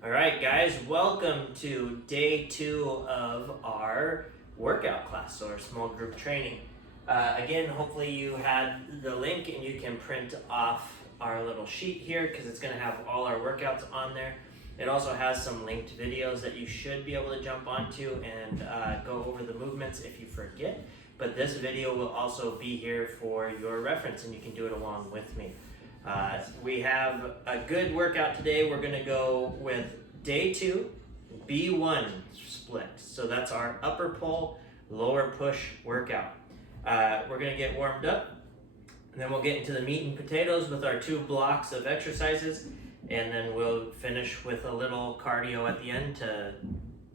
All right, guys, welcome to day 2 of our workout class, so our small group training. Again, hopefully you had the link and you can print off our little sheet here because it's going to have all our workouts on there. It also has some linked videos that you should be able to jump onto and go over the movements if you forget. But this video will also be here for your reference and you can do it along with me. We have a good workout today. We're going to go with day 2, B1 split. So that's our upper pull, lower push workout. We're going to get warmed up, and then we'll get into the meat and potatoes with our 2 blocks of exercises, and then we'll finish with a little cardio at the end to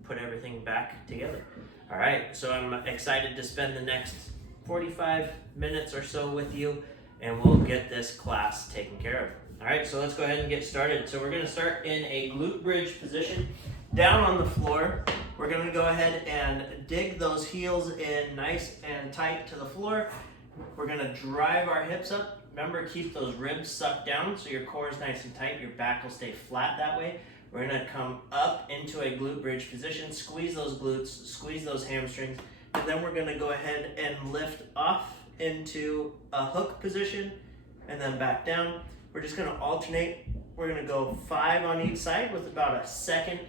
put everything back together. All right, so I'm excited to spend the next 45 minutes or so with you, and we'll get this class taken care of. All right, so let's go ahead and get started. So we're gonna start in a glute bridge position, down on the floor. We're gonna go ahead and dig those heels in nice and tight to the floor. We're gonna drive our hips up. Remember, keep those ribs sucked down so your core is nice and tight. Your back will stay flat that way. We're gonna come up into a glute bridge position, squeeze those glutes, squeeze those hamstrings, and then we're gonna go ahead and lift off into a hook position and then back down. We're just gonna alternate. We're gonna go 5 on each side with about a second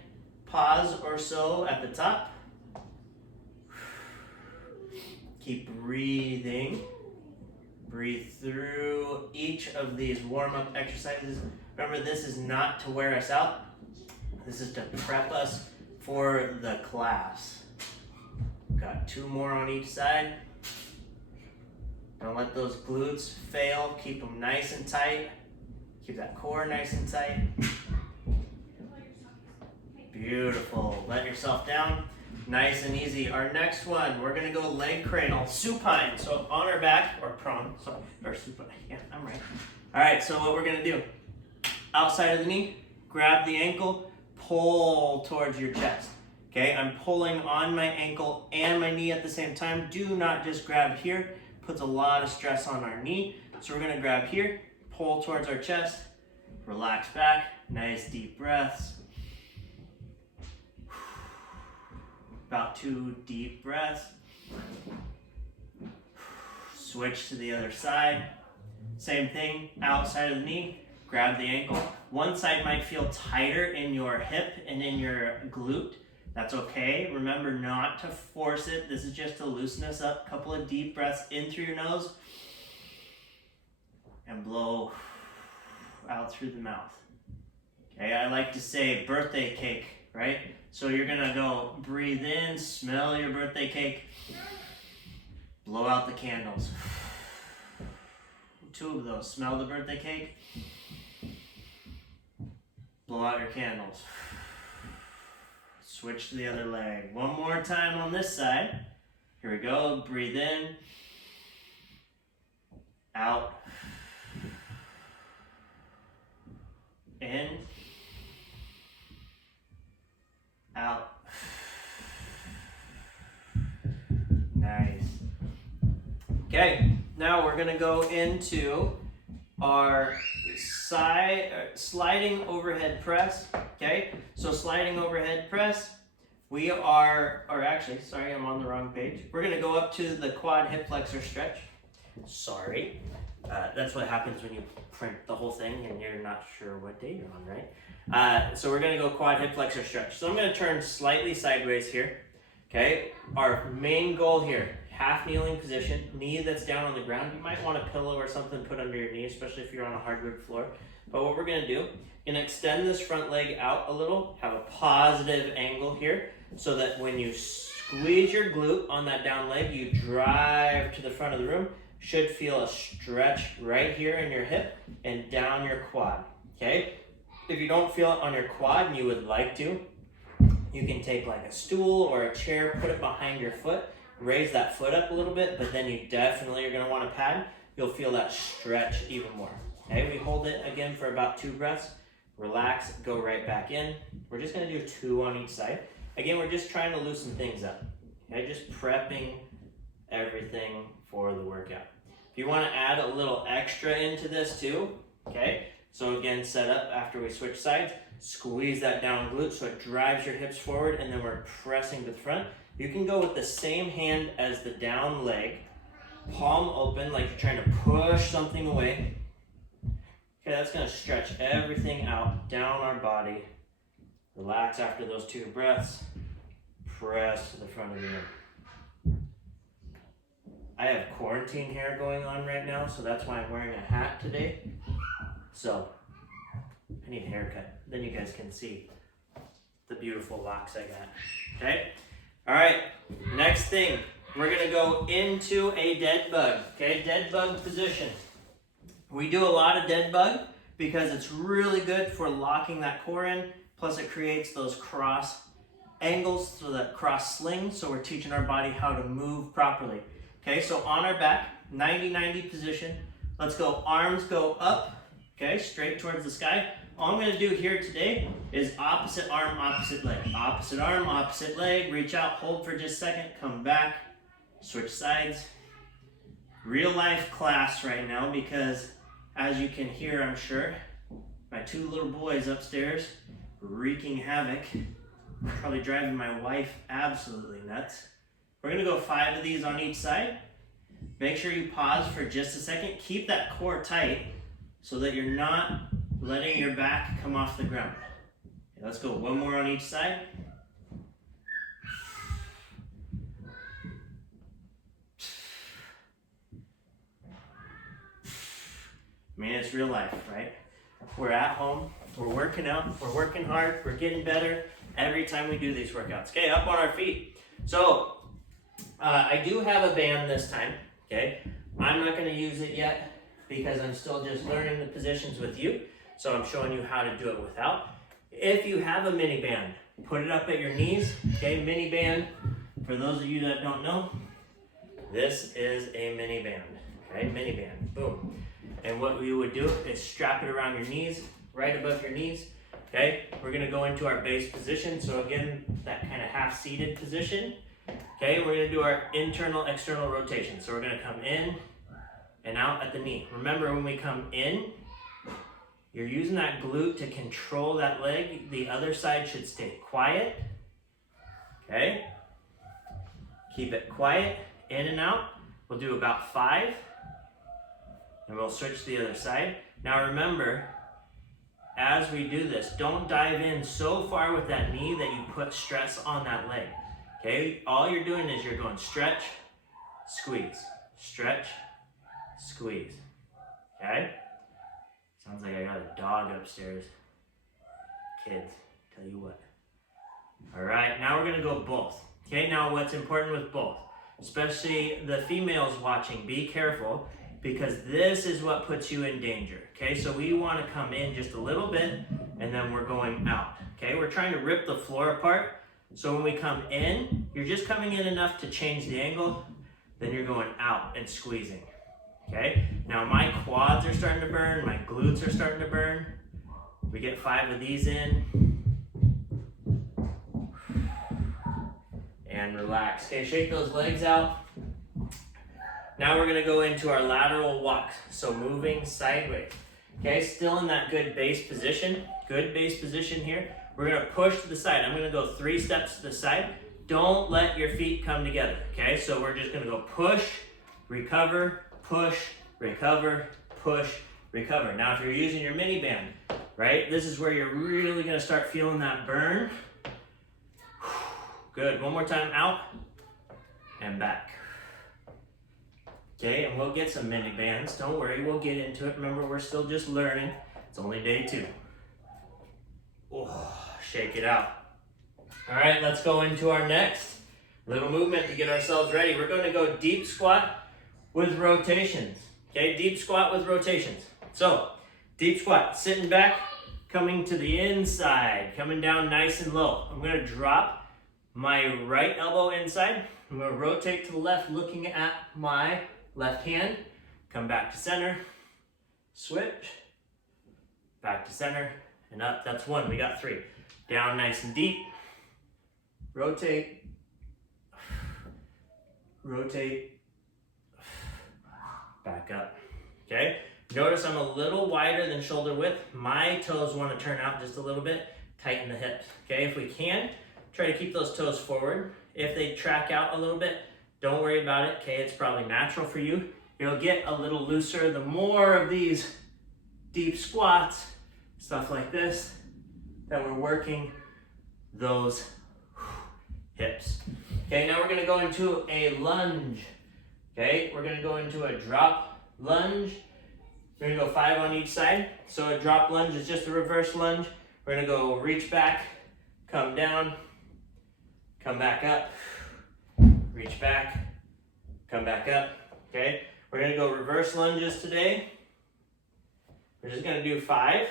pause or so at the top. Keep breathing. Breathe through each of these warm-up exercises. Remember, this is not to wear us out. This is to prep us for the class. Got 2 more on each side. Don't let those glutes fail. Keep them nice and tight. Keep that core nice and tight. Beautiful. Let yourself down. Nice and easy. Our next one, we're going to go leg cradle supine. So on our back, or prone, sorry, or supine. Yeah, I'm right. All right, so what we're going to do, outside of the knee, grab the ankle, pull towards your chest. Okay, I'm pulling on my ankle and my knee at the same time. Do not just grab here. Puts a lot of stress on our knee. So we're gonna grab here, pull towards our chest, relax back, nice deep breaths. About 2 deep breaths. Switch to the other side. Same thing, outside of the knee, grab the ankle. One side might feel tighter in your hip and in your glute. That's okay. Remember not to force it. This is just to loosen us up. Couple of deep breaths in through your nose and blow out through the mouth. Okay, I like to say birthday cake, right? So you're gonna go breathe in, smell your birthday cake, blow out the candles. 2 of those. Smell the birthday cake, blow out your candles. Switch to the other leg. 1 more time on this side. Here we go. Breathe in. Out. In. Out. Nice. Okay, now we're going to go into our sliding overhead press. Okay, so sliding overhead press, we are, or actually, sorry, I'm on the wrong page. We're gonna go up to the quad hip flexor stretch. Sorry, that's what happens when you print the whole thing and you're not sure what day you're on, right? So we're gonna go quad hip flexor stretch. So I'm gonna turn slightly sideways here. Okay, our main goal here, half kneeling position, knee that's down on the ground. You might want a pillow or something put under your knee, especially if you're on a hardwood floor. But what we're gonna do, you're gonna extend this front leg out a little, have a positive angle here, so that when you squeeze your glute on that down leg, you drive to the front of the room, should feel a stretch right here in your hip and down your quad, okay? If you don't feel it on your quad and you would like to, you can take like a stool or a chair, put it behind your foot, raise that foot up a little bit, but then you definitely are gonna wanna pad. You'll feel that stretch even more. Okay, we hold it again for about 2 breaths. Relax, go right back in. We're just gonna do 2 on each side. Again, we're just trying to loosen things up. Okay, just prepping everything for the workout. If you wanna add a little extra into this too, okay, So again, set up after we switch sides, squeeze that down glute so it drives your hips forward, and then we're pressing to the front. You can go with the same hand as the down leg, palm open like you're trying to push something away. Okay, that's gonna stretch everything out, down our body. Relax after those 2 breaths. Press to the front of the arm. I have quarantine hair going on right now, so that's why I'm wearing a hat today. So, I need a haircut. Then you guys can see the beautiful locks I got. Okay? Alright, next thing. We're gonna go into a dead bug. Okay, dead bug position. We do a lot of dead bug because it's really good for locking that core in. Plus it creates those cross angles, so that cross sling. So we're teaching our body how to move properly. Okay, so on our back, 90-90 position. Let's go, arms go up, okay, straight towards the sky. All I'm gonna do here today is opposite arm, opposite leg. Opposite arm, opposite leg, reach out, hold for just a second, come back, switch sides. Real life class right now because as you can hear, I'm sure, my 2 little boys upstairs wreaking havoc, probably driving my wife absolutely nuts. We're gonna go 5 of these on each side. Make sure you pause for just a second. Keep that core tight so that you're not letting your back come off the ground. Okay, let's go 1 more on each side. I mean, it's real life, right? We're at home, we're working out, we're working hard, we're getting better every time we do these workouts. Okay, up on our feet. So, I do have a band this time, okay? I'm not gonna use it yet because I'm still just learning the positions with you. So I'm showing you how to do it without. If you have a mini band, put it up at your knees, okay? Mini band, for those of you that don't know, this is a mini band, okay? Mini band, boom. And what we would do is strap it around your knees, right above your knees, okay? We're gonna go into our base position. So again, that kind of half-seated position. Okay, we're gonna do our internal, external rotation. So we're gonna come in and out at the knee. Remember, when we come in, you're using that glute to control that leg. The other side should stay quiet. Okay, keep it quiet, in and out. We'll do about 5, and we'll switch to the other side. Now remember, as we do this, don't dive in so far with that knee that you put stress on that leg. Okay, all you're doing is you're going stretch, squeeze, stretch, squeeze. Okay? Sounds like I got a dog upstairs. Kids, tell you what. All right, now we're gonna go both. Okay, now what's important with both, especially the females watching, be careful because this is what puts you in danger. Okay, so we wanna come in just a little bit and then we're going out. Okay, we're trying to rip the floor apart. So when we come in, you're just coming in enough to change the angle, then you're going out and squeezing. Okay, now my quads are starting to burn, my glutes are starting to burn. We get 5 of these in. And relax. Okay, shake those legs out. Now we're gonna go into our lateral walks. So moving sideways. Okay, still in that good base position. Good base position here. We're gonna push to the side. I'm gonna go 3 steps to the side. Don't let your feet come together, okay? So we're just gonna go push, recover, push, recover, push, recover. Now if you're using your mini band, right? This is where you're really gonna start feeling that burn. Good, 1 more time, out and back. Okay, and we'll get some mini bands. Don't worry, we'll get into it. Remember, we're still just learning. It's only day 2. Oh, shake it out. All right, let's go into our next little movement to get ourselves ready. We're gonna go deep squat with rotations. Okay, deep squat with rotations. So, deep squat, sitting back, coming to the inside, coming down nice and low. I'm gonna drop my right elbow inside. I'm gonna rotate to the left, looking at my left hand. Come back to center, switch, back to center, and up. That's 1, we got 3. Down nice and deep. Rotate, rotate, back up. Okay, Notice I'm a little wider than shoulder width. My toes want to turn out just a little bit. Tighten the hips, okay? If we can, try to keep those toes forward. If they track out a little bit, don't worry about it, okay? It's probably natural for you. You'll get a little looser. The more of these deep squats, stuff like this, that we're working those hips. Okay, now we're gonna go into a lunge. Okay, we're gonna go into a drop lunge. We're gonna go 5 on each side. So a drop lunge is just a reverse lunge. We're gonna go reach back, come down, come back up, reach back, come back up, okay? We're gonna go reverse lunges today. We're just gonna do 5.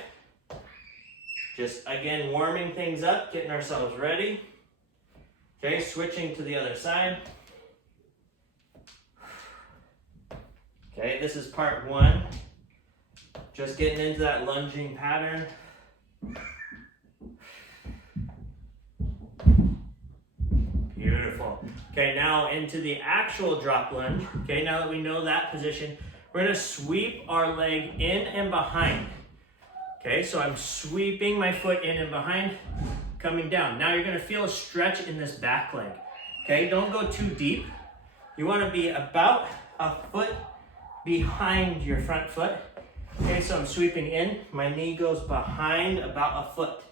Just again, warming things up, getting ourselves ready. Okay, switching to the other side. Okay, this is part 1. Just getting into that lunging pattern. Beautiful. Okay, now into the actual drop lunge. Okay, now that we know that position, we're gonna sweep our leg in and behind. Okay, so I'm sweeping my foot in and behind, coming down. Now you're gonna feel a stretch in this back leg. Okay, don't go too deep. You wanna be about a foot behind your front foot. Okay, so I'm sweeping in, my knee goes behind about a foot.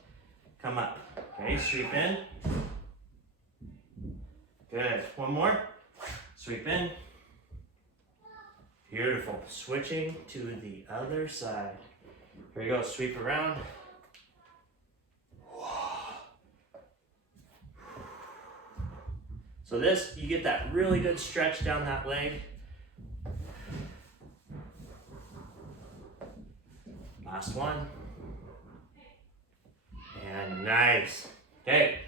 Come up, okay, sweep in. Good, one more, sweep in. Beautiful, switching to the other side. Here we go, sweep around. So this, you get that really good stretch down that leg. Last one. And nice. Okay,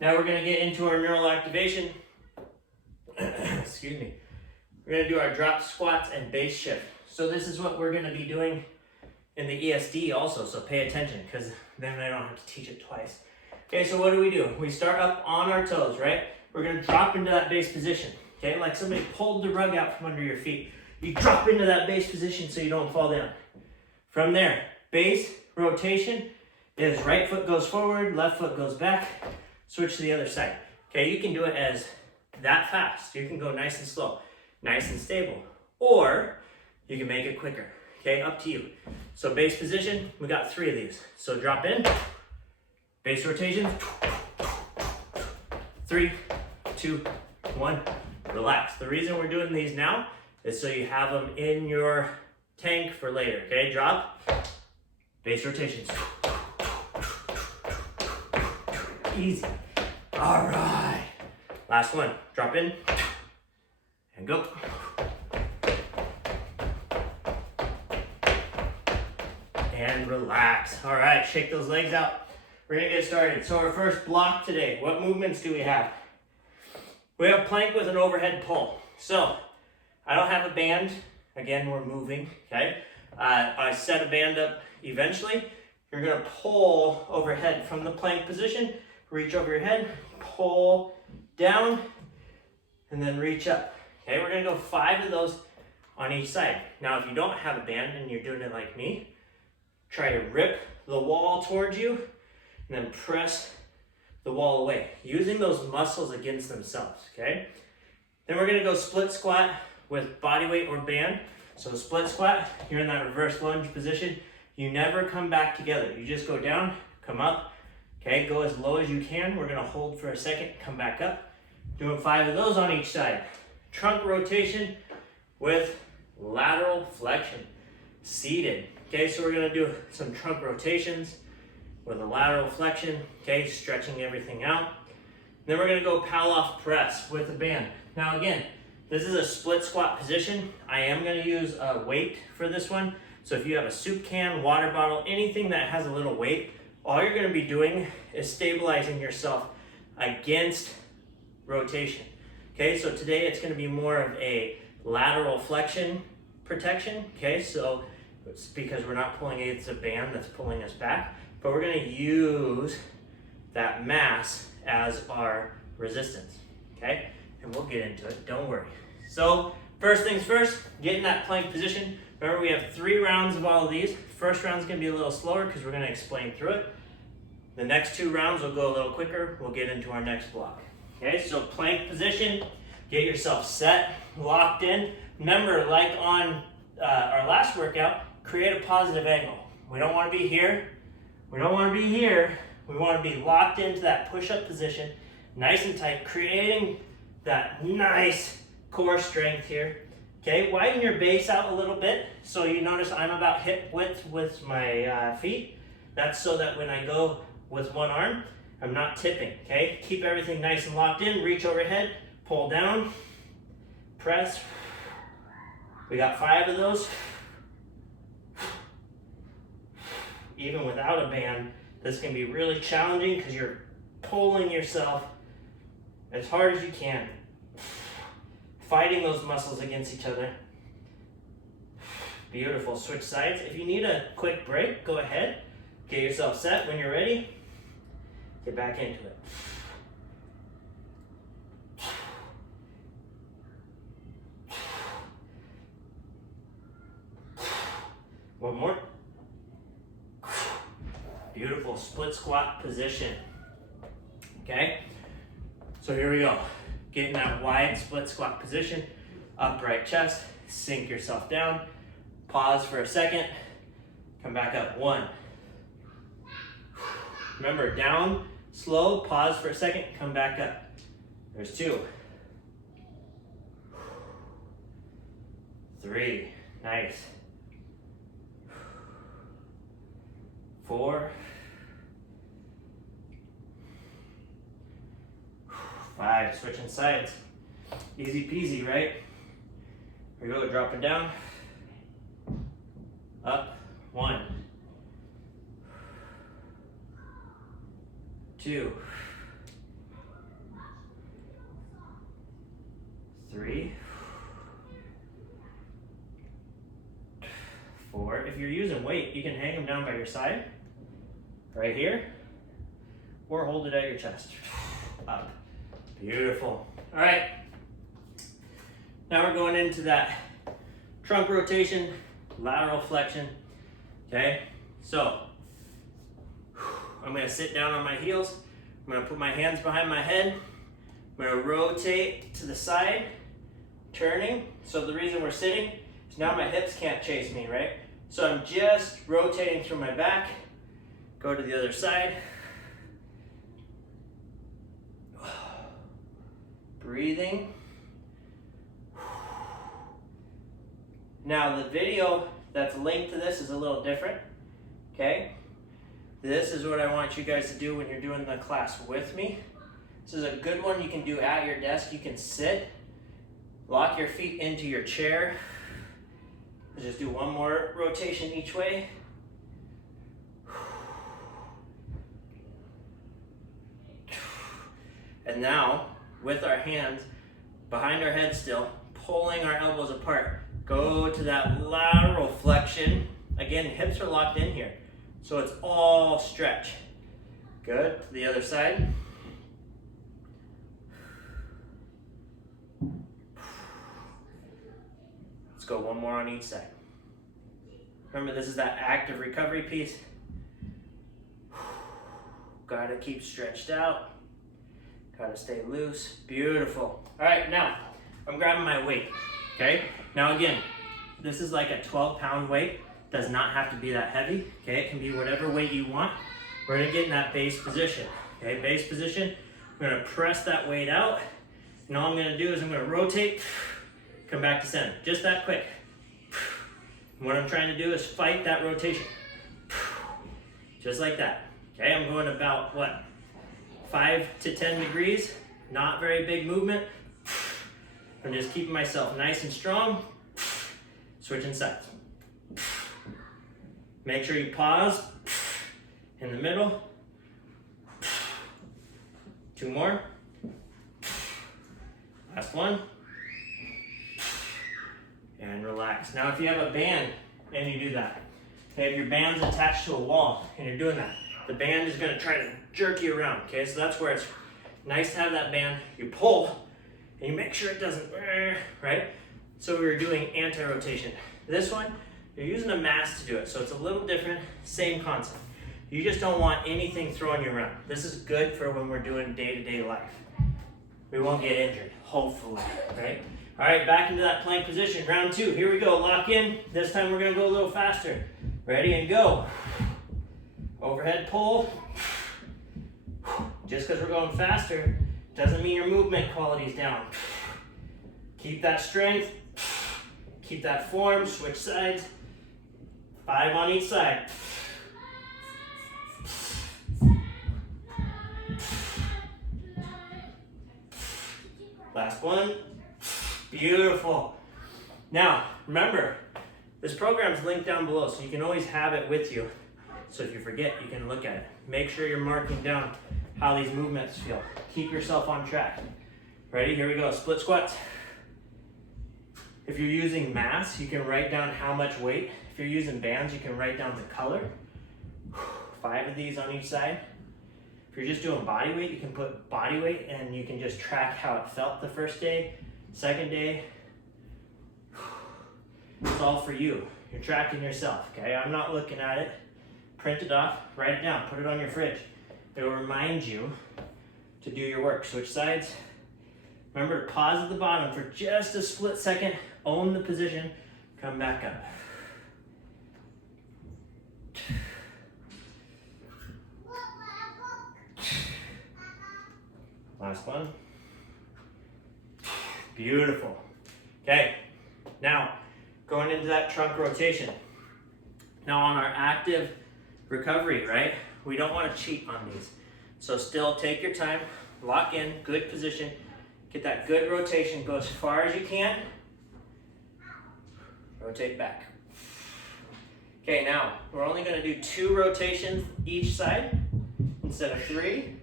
now we're gonna get into our neural activation. Excuse me. We're gonna do our drop squats and base shift. So this is what we're gonna be doing in the ESD also, so pay attention, because then I don't have to teach it twice. Okay, so what do? We start up on our toes, right? We're gonna drop into that base position, okay? Like somebody pulled the rug out from under your feet. You drop into that base position so you don't fall down. From there, base rotation is right foot goes forward, left foot goes back, switch to the other side. Okay, you can do it as that fast. You can go nice and slow, nice and stable, or you can make it quicker. Okay, up to you. So base position, we got 3 of these. So drop in, base rotation, 3, 2, 1, relax. The reason we're doing these now is so you have them in your tank for later. Okay, drop, base rotations. Easy. All right. Last one, drop in and go. And relax. All right, shake those legs out. We're gonna get started. So our first block today, what movements do we have? We have plank with an overhead pull. So I don't have a band. Again, we're moving, okay? I set a band up eventually. You're gonna pull overhead from the plank position, reach over your head, pull down, and then reach up. Okay, we're gonna go 5 of those on each side. Now, if you don't have a band and you're doing it like me, try to rip the wall towards you and then press the wall away, using those muscles against themselves, okay? Then we're gonna go split squat with body weight or band. So split squat, you're in that reverse lunge position. You never come back together. You just go down, come up, okay? Go as low as you can. We're gonna hold for a second, come back up. Doing 5 of those on each side. Trunk rotation with lateral flexion, seated. Okay, so we're gonna do some trunk rotations with a lateral flexion, okay, stretching everything out. Then we're gonna go Palloff press with a band. Now again, this is a split squat position. I am gonna use a weight for this one. So if you have a soup can, water bottle, anything that has a little weight, all you're gonna be doing is stabilizing yourself against rotation. Okay, so today it's gonna be more of a lateral flexion protection, okay? So it's because we're not pulling against a band that's pulling us back, but we're gonna use that mass as our resistance, okay? And we'll get into it, don't worry. So first things first, get in that plank position, Remember, we have 3 rounds of all of these. First round's gonna be a little slower because we're gonna explain through it. The next 2 rounds will go a little quicker. We'll get into our next block. Okay, so plank position, get yourself set, locked in. Remember, like on our last workout, create a positive angle. We don't wanna be here. We don't wanna be here. We wanna be locked into that push-up position, nice and tight, creating that nice core strength here. Okay, widen your base out a little bit so you notice I'm about hip width with my feet. That's so that when I go with one arm, I'm not tipping, okay? Keep everything nice and locked in, reach overhead, pull down, press. We got 5 of those. Even without a band, this can be really challenging because you're pulling yourself as hard as you can. Fighting those muscles against each other. Beautiful. Switch sides. If you need a quick break, go ahead. Get yourself set. When you're ready, get back into it. One more. Beautiful. Split squat position. Okay? So here we go. Get in that wide split squat position, upright chest, sink yourself down, pause for a second, come back up. 1. Remember, down, slow, pause for a second, come back up. There's 2. 3, nice. 4. 5, switching sides. Easy peasy, right? Here we go, dropping down. Up, 1. 2. 3. 4. If you're using weight, you can hang them down by your side, right here, or hold it at your chest. Up. Beautiful. All right. Now we're going into that trunk rotation, lateral flexion. Okay. So I'm going to sit down on my heels. I'm going to put my hands behind my head. I'm going to rotate to the side, turning. So the reason we're sitting is now my hips can't chase me, right? So I'm just rotating through my back. Go to the other side. Breathing. Now the video that's linked to this is a little different, okay? This is what I want you guys to do when you're doing the class with me. This is a good one you can do at your desk. You can sit, lock your feet into your chair. Just do one more rotation each way. And now, with our hands behind our head still, pulling our elbows apart. Go to that lateral flexion. Again, hips are locked in here, so it's all stretch. Good, to the other side. Let's go one more on each side. Remember, this is that active recovery piece. Gotta keep stretched out. Gotta stay loose. Beautiful. All right, now I'm grabbing my weight. Okay. Now again, this is like a 12-pound weight. Does not have to be that heavy. Okay. It can be whatever weight you want. We're gonna get in that base position. Okay. Base position. I'm gonna press that weight out, and all I'm gonna do is I'm gonna rotate, come back to center. Just that quick. And what I'm trying to do is fight that rotation. Just like that. Okay. I'm going about what? 5 to 10 degrees, not very big movement. I'm just keeping myself nice and strong. Switching sides. Make sure you pause in the middle. 2 more. Last one. And relax. Now if you have a band and you do that, okay, if your band's attached to a wall and you're doing that, the band is going to try to jerk you around, okay? So that's where it's nice to have that band. You pull, and you make sure it doesn't, right? So we were doing anti-rotation. This one, You're using a mass to do it, so it's a little different, same concept. You just don't want anything throwing you around. This is good for when we're doing day-to-day life. We won't get injured, hopefully, right? All right, back into that plank position, round 2. Here we go, lock in. This time we're gonna go a little faster. Ready and go. Overhead pull. Just because we're going faster doesn't mean your movement quality is down. Keep that strength, keep that form, switch sides. 5 on each side. Last one. Beautiful. Now, remember, this program is linked down below, so you can always have it with you. So if you forget, you can look at it. Make sure you're marking down how these movements feel. Keep yourself on track. Ready? Here we go. Split squats. If you're using mass, you can write down how much weight. If you're using bands, you can write down the color. 5 of these on each side. If you're just doing body weight, you can put body weight and you can just track how it felt the first day, second day. It's all for you. You're tracking yourself, okay? I'm not looking at it. Print it off, write it down, put it on your fridge. It will remind you to do your work. Switch sides. Remember to pause at the bottom for just a split second, own the position, come back up. Last one. Beautiful. Okay, now going into that trunk rotation. Now on our active recovery, right? We don't want to cheat on these. So still take your time, lock in, good position, get that good rotation, go as far as you can, rotate back. Okay, now we're only going to do 2 rotations each side instead of 3.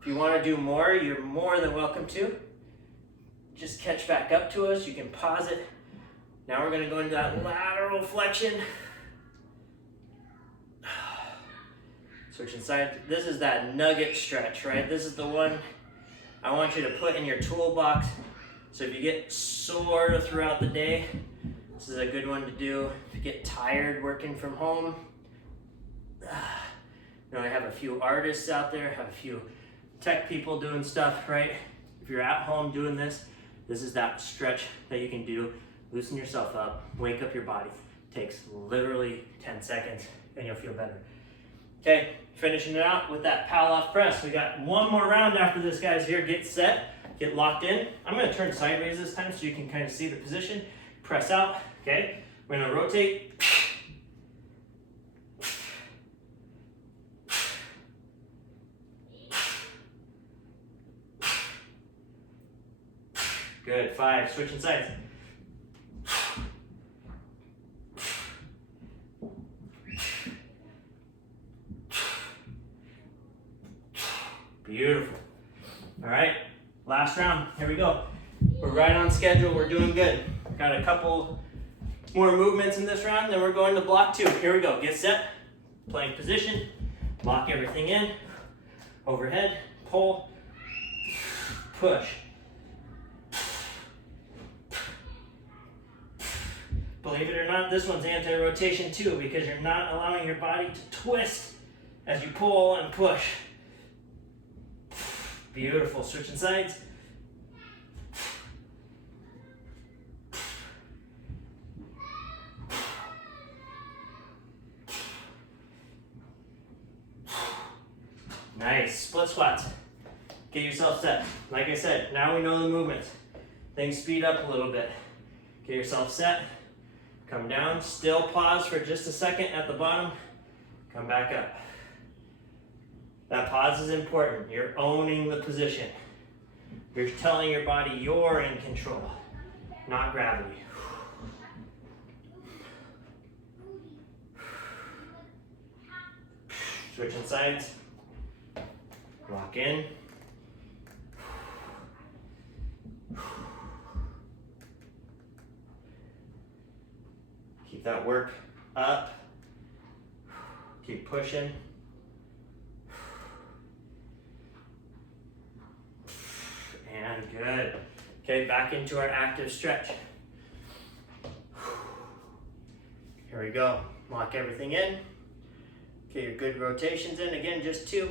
If you want to do more, you're more than welcome to. Just catch back up to us, you can pause it. Now we're going to go into that lateral flexion. Switching sides. This is that Nugget Stretch, right? This is the one I want you to put in your toolbox. So if you get sore throughout the day, this is a good one to do. If you get tired working from home, you know, I have a few artists out there, have a few tech people doing stuff, right? If you're at home doing this, this is that stretch that you can do. Loosen yourself up, wake up your body. Takes literally 10 seconds and you'll feel better. Okay, finishing it out with that pal off press. We got one more round after this, guys. Here, get set, get locked in. I'm gonna turn sideways this time so you can kind of see the position. Press out, okay? We're gonna rotate. Good, 5, switching sides. Beautiful. All right, last round, here we go. We're right on schedule, we're doing good. Got a couple more movements in this round, then we're going to block 2. Here we go, get set, plank position, lock everything in, overhead, pull, push. Believe it or not, this one's anti-rotation too, because you're not allowing your body to twist as you pull and push. Beautiful, switching sides. Nice, split squats. Get yourself set. Like I said, now we know the movements. Things speed up a little bit. Get yourself set. Come down, still pause for just a second at the bottom. Come back up. That pause is important. You're owning the position. You're telling your body you're in control, not gravity. Switching sides. Lock in. Keep that work up. Keep pushing. And good. Okay, back into our active stretch. Here we go. Lock everything in. Get your good rotations in. Again, just 2.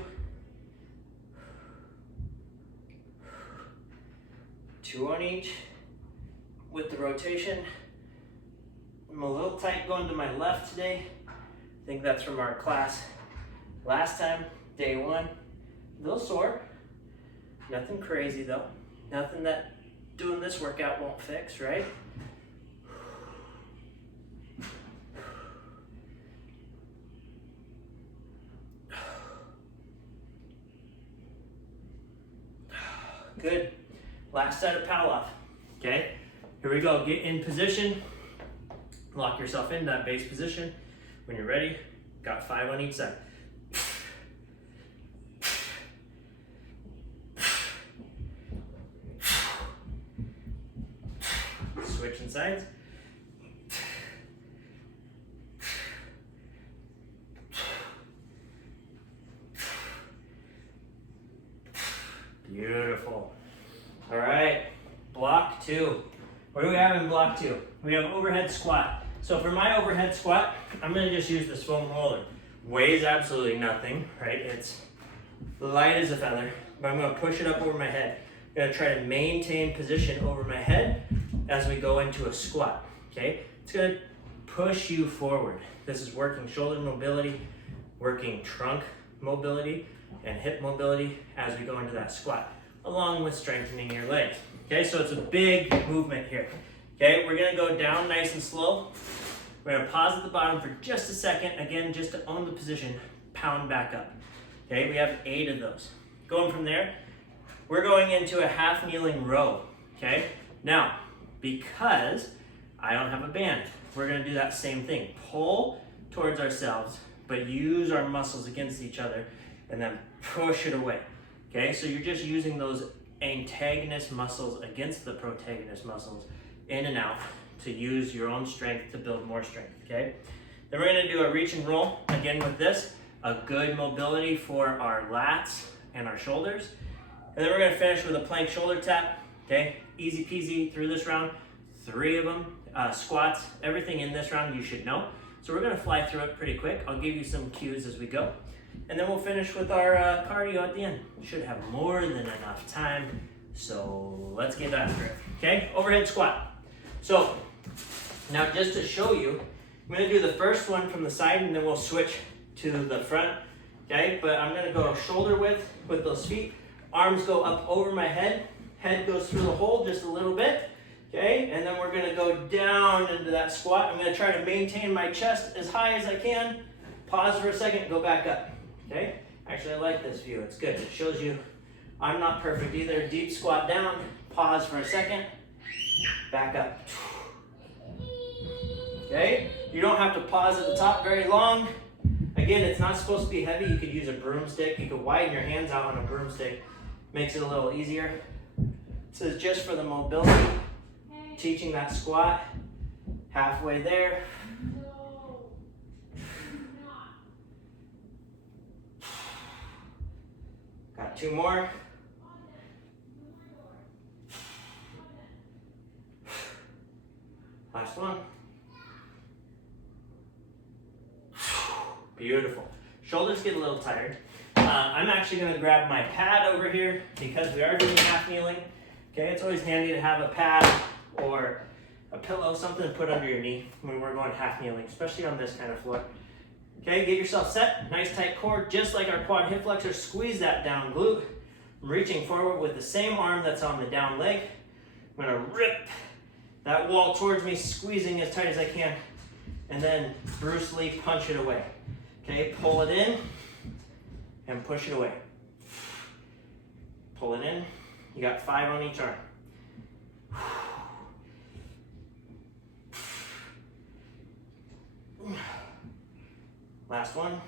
2 on each with the rotation. I'm a little tight going to my left today. I think that's from our class last time, day 1. A little sore. Nothing crazy though. Nothing that doing this workout won't fix, right? Good. Last set of pal off. Okay, here we go. Get in position. Lock yourself in that base position. When you're ready, got 5 on each side. Switching sides. Beautiful. All right, block 2. What do we have in block 2? We have overhead squat. So for my overhead squat, I'm gonna just use this foam roller. Weighs absolutely nothing, right? It's light as a feather, but I'm gonna push it up over my head. I'm gonna try to maintain position over my head as we go into a squat, okay? It's gonna push you forward. This is working shoulder mobility, working trunk mobility, and hip mobility as we go into that squat, along with strengthening your legs. Okay, so it's a big movement here. Okay, we're gonna go down nice and slow. We're gonna pause at the bottom for just a second, again, just to own the position, pound back up. Okay, we have 8 of those. Going from there, we're going into a half kneeling row. Okay, now, because I don't have a band, we're gonna do that same thing. Pull towards ourselves, but use our muscles against each other, and then push it away. Okay, so you're just using those antagonist muscles against the protagonist muscles in and out to use your own strength to build more strength, okay? Then we're gonna do a reach and roll, again with this, a good mobility for our lats and our shoulders. And then we're gonna finish with a plank shoulder tap, okay? Easy peasy through this round, 3 of them, squats, everything in this round you should know. So we're gonna fly through it pretty quick. I'll give you some cues as we go. And then we'll finish with our cardio at the end. We should have more than enough time, so let's get after it. Okay, overhead squat. So now just to show you, I'm gonna do the first one from the side and then we'll switch to the front. Okay, but I'm gonna go shoulder width with those feet. Arms go up over my head. Head goes through the hole just a little bit. Okay, and then we're gonna go down into that squat. I'm gonna try to maintain my chest as high as I can. Pause for a second, go back up. Okay, actually I like this view, it's good. It shows you I'm not perfect either. Deep squat down, pause for a second, back up. Okay, you don't have to pause at the top very long. Again, it's not supposed to be heavy. You could use a broomstick. You could widen your hands out on a broomstick. Makes it a little easier. This is just for the mobility. Teaching that squat. Halfway there. Got 2 more. Last one. Beautiful. Shoulders get a little tired. I'm actually going to grab my pad over here because we are doing half kneeling. Okay, it's always handy to have a pad or a pillow, something to put under your knee when we're going half kneeling, especially on this kind of floor. Okay, get yourself set. Nice tight core, just like our quad hip flexor. Squeeze that down glute. I'm reaching forward with the same arm that's on the down leg. I'm going to rip that wall towards me, squeezing as tight as I can, and then Bruce Lee punch it away. Okay, pull it in and push it away. Pull it in. You got 5 on each arm. Last one.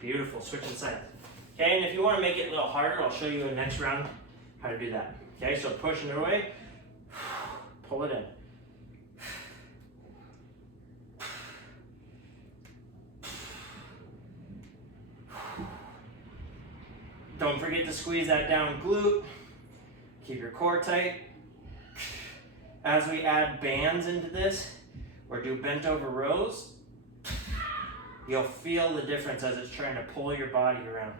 Beautiful, switching sides. Okay, and if you want to make it a little harder, I'll show you in the next round how to do that. Okay, so pushing it away, pull it in. Don't forget to squeeze that down glute. Keep your core tight. As we add bands into this, or do bent over rows, you'll feel the difference as it's trying to pull your body around.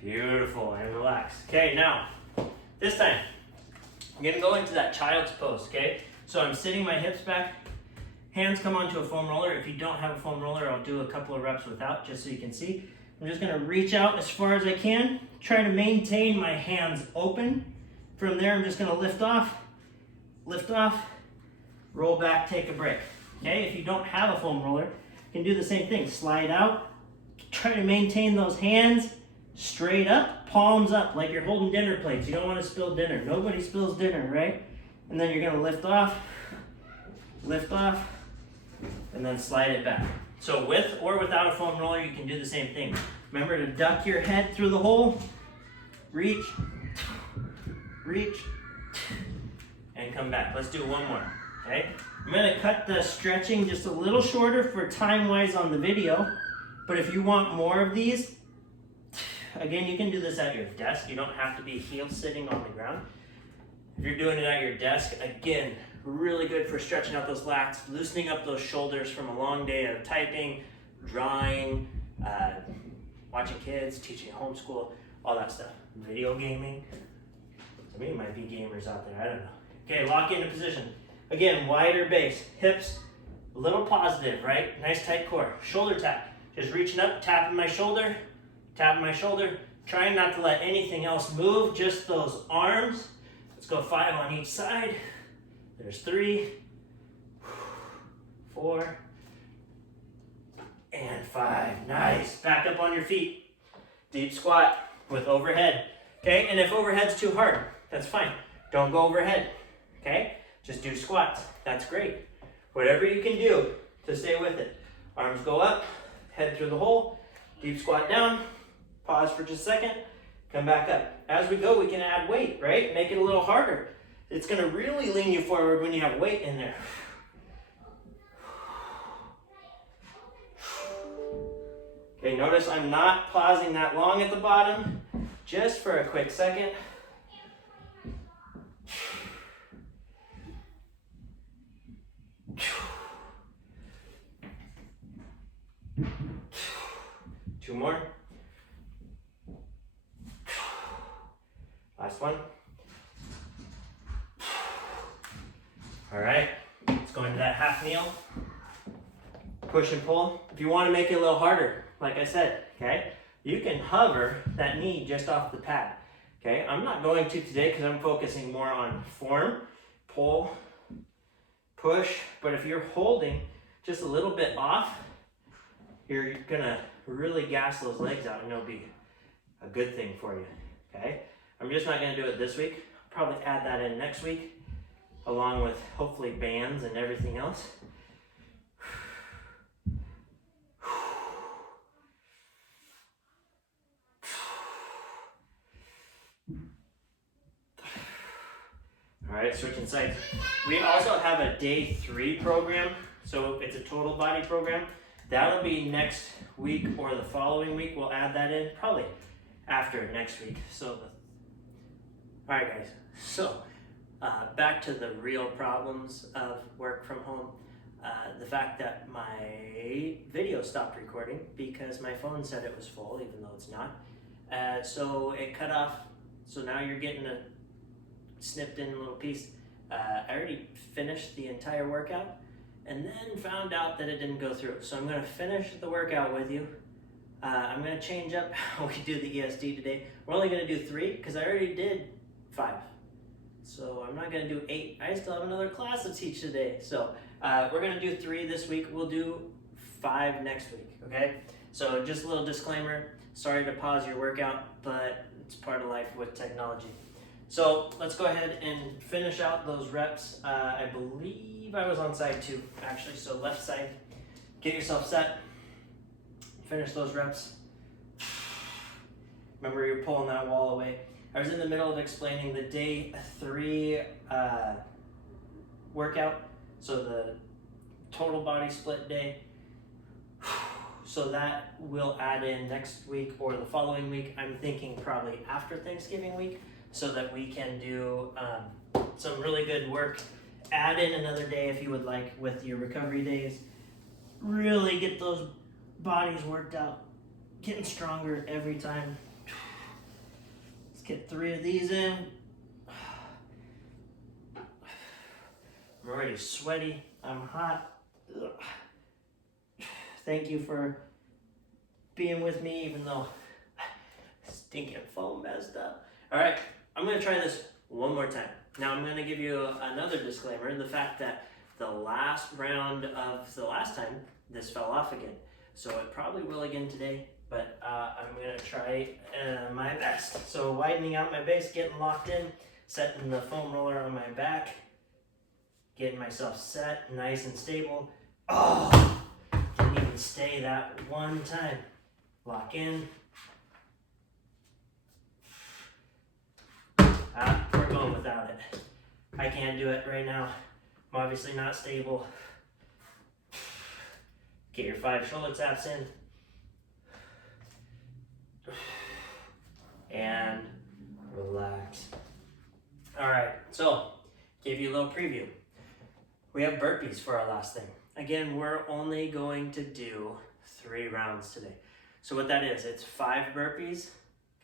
Beautiful, and relax. Okay, now, this time, I'm gonna go into that child's pose, okay? So I'm sitting my hips back, hands come onto a foam roller. If you don't have a foam roller, I'll do a couple of reps without, just so you can see. I'm just gonna reach out as far as I can, try to maintain my hands open. From there, I'm just gonna lift off, roll back, take a break. Okay, if you don't have a foam roller, you can do the same thing. Slide out, try to maintain those hands straight up, palms up, like you're holding dinner plates. You don't want to spill dinner. Nobody spills dinner, right? And then you're gonna lift off, and then slide it back. So with or without a foam roller, you can do the same thing. Remember to duck your head through the hole, reach, and come back. Let's do one more, okay? I'm gonna cut the stretching just a little shorter for time-wise on the video, but if you want more of these, again, you can do this at your desk. You don't have to be heel sitting on the ground. If you're doing it at your desk, again, really good for stretching out those lats, loosening up those shoulders from a long day of typing, drawing, watching kids, teaching homeschool, all that stuff. Video gaming. Some of you might be gamers out there, I don't know. Okay, lock into position. Again, wider base, hips, a little positive, right? Nice tight core. Shoulder tap, just reaching up, tapping my shoulder, trying not to let anything else move, just those arms. Let's go 5 on each side. There's 3, 4, and 5. Nice. Back up on your feet. Deep squat with overhead. Okay, and if overhead's too hard, that's fine. Don't go overhead. Okay, just do squats. That's great. Whatever you can do to stay with it. Arms go up, head through the hole, deep squat down, pause for just a second, come back up. As we go, we can add weight, right? Make it a little harder. It's gonna really lean you forward when you have weight in there. Okay, notice I'm not pausing that long at the bottom, just for a quick second. Two more. Last one. All right, let's go into that half kneel. Push and pull. If you want to make it a little harder, like I said, okay, you can hover that knee just off the pad. Okay, I'm not going to today because I'm focusing more on form, pull, push, but if you're holding just a little bit off, you're gonna really gas those legs out and it'll be a good thing for you, okay? I'm just not gonna do it this week. I'll probably add that in next week, along with hopefully bands and everything else. All right, switching sides. We also have a day 3 program, so it's a total body program. That'll be next week or the following week. We'll add that in probably after next week. So, all right, guys. So, back to the real problems of work from home. The fact that my video stopped recording because my phone said it was full, even though it's not. So it cut off. So now you're getting a snipped in little piece. I already finished the entire workout and then found out that it didn't go through. So I'm gonna finish the workout with you. I'm gonna change up how we do the ESD today. We're only gonna do 3 because I already did 5. So I'm not gonna do 8. I still have another class to teach today. So we're gonna do 3 this week. We'll do 5 next week, okay? So just a little disclaimer, sorry to pause your workout, but it's part of life with technology. So let's go ahead and finish out those reps. I believe I was on side 2, actually, so left side. Get yourself set, finish those reps. Remember, you're pulling that wall away. I was in the middle of explaining the day 3 workout, so the total body split day. So that will add in next week or the following week. I'm thinking probably after Thanksgiving week. so that we can do some really good work. Add in another day if you would like with your recovery days. Really get those bodies worked out, getting stronger every time. Let's get 3 of these in. I'm already sweaty, I'm hot. Ugh. Thank you for being with me, even though stinking foam messed up. All right, I'm gonna try this one more time. Now I'm gonna give you another disclaimer, the fact that the last round of the last time, this fell off again. So it probably will again today, but I'm gonna try my best. So widening out my base, getting locked in, setting the foam roller on my back, getting myself set, nice and stable. Oh, didn't even stay that one time. Lock in. We're going without it. I can't do it right now. I'm obviously not stable. Get your 5 shoulder taps in. And relax. All right, so give you a little preview. We have burpees for our last thing. Again, we're only going to do 3 rounds today. So what that is, it's 5 burpees,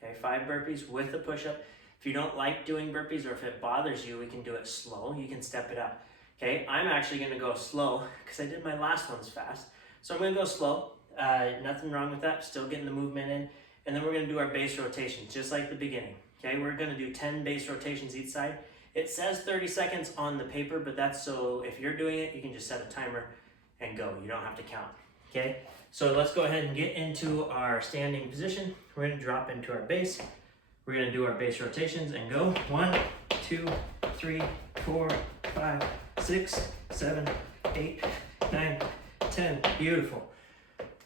okay, 5 burpees with a push-up. If you don't like doing burpees or if it bothers you, we can do it slow. You can step it up, okay? I'm actually gonna go slow because I did my last ones fast. So I'm gonna go slow, nothing wrong with that, still getting the movement in. And then we're gonna do our base rotations, just like the beginning, okay? We're gonna do 10 base rotations each side. It says 30 seconds on the paper, but that's so if you're doing it, you can just set a timer and go. You don't have to count, okay? So let's go ahead and get into our standing position. We're gonna drop into our base. We're gonna do our base rotations and go. 1, 2, 3, 4, 5, 6, 7, 8, 9, 10. Beautiful.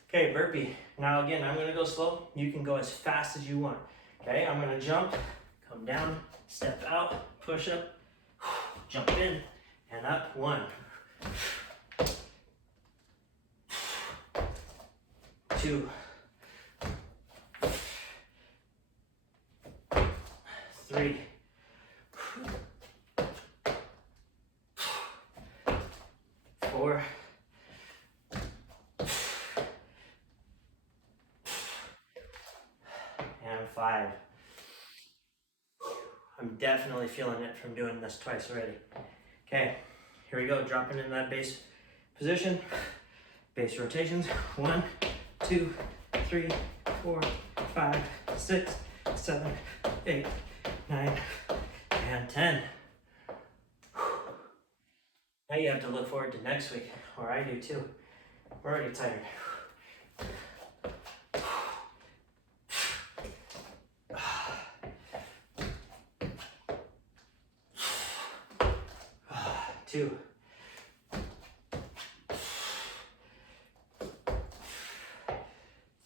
Okay, burpee. Now again, I'm gonna go slow. You can go as fast as you want. Okay, I'm gonna jump, come down, step out, push up, jump in, and up. 1, 2, 3, 4, and 5. I'm definitely feeling it from doing this twice already. Okay, here we go, dropping in that base position. Base rotations, 1, 2, 3, 4, 5, 6, 7, 8, 9, and 10. Now you have to look forward to next week, or I do too. We're already tired. 2,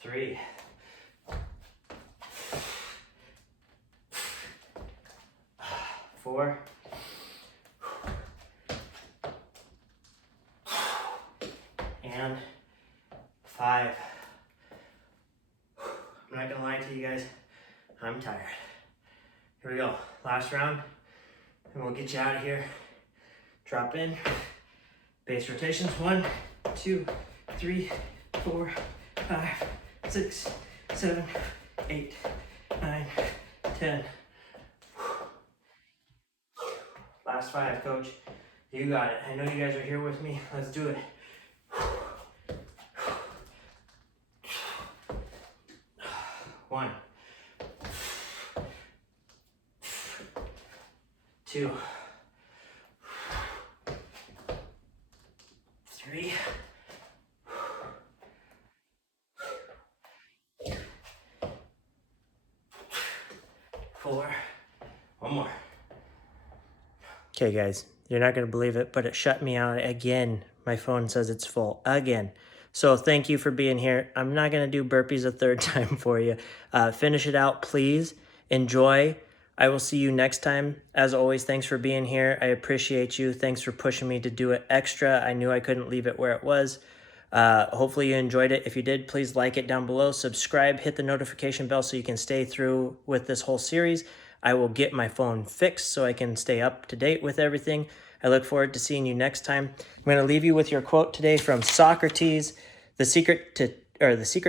3, 4, and 5. I'm not gonna lie to you guys, I'm tired. Here we go, last round, and we'll get you out of here. Drop in, base rotations, 1, 2, 3, 4, 5, 6, 7, 8, 9, 10. Last 5, coach. You got it. I know you guys are here with me. Let's do it. 1, 2, 3, 4. One more. Okay, guys, you're not going to believe it, but it shut me out again. My phone says it's full again. So thank you for being here. I'm not going to do burpees a 3rd time for you. Finish it out, please. Enjoy. I will see you next time. As always, thanks for being here. I appreciate you. Thanks for pushing me to do it extra. I knew I couldn't leave it where it was. Hopefully you enjoyed it. If you did, please like it down below. Subscribe, hit the notification bell so you can stay through with this whole series. I will get my phone fixed so I can stay up to date with everything. I look forward to seeing you next time. I'm going to leave you with your quote today from Socrates. The secret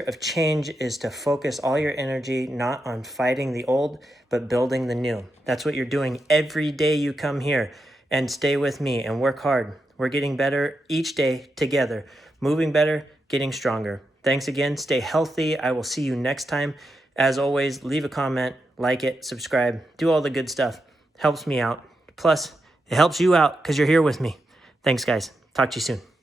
of change is to focus all your energy not on fighting the old, but building the new. That's what you're doing every day you come here. And stay with me and work hard. We're getting better each day together, moving better, getting stronger. Thanks again. Stay healthy. I will see you next time. As always, leave a comment, like it, subscribe, do all the good stuff. Helps me out. Plus, it helps you out because you're here with me. Thanks, guys. Talk to you soon.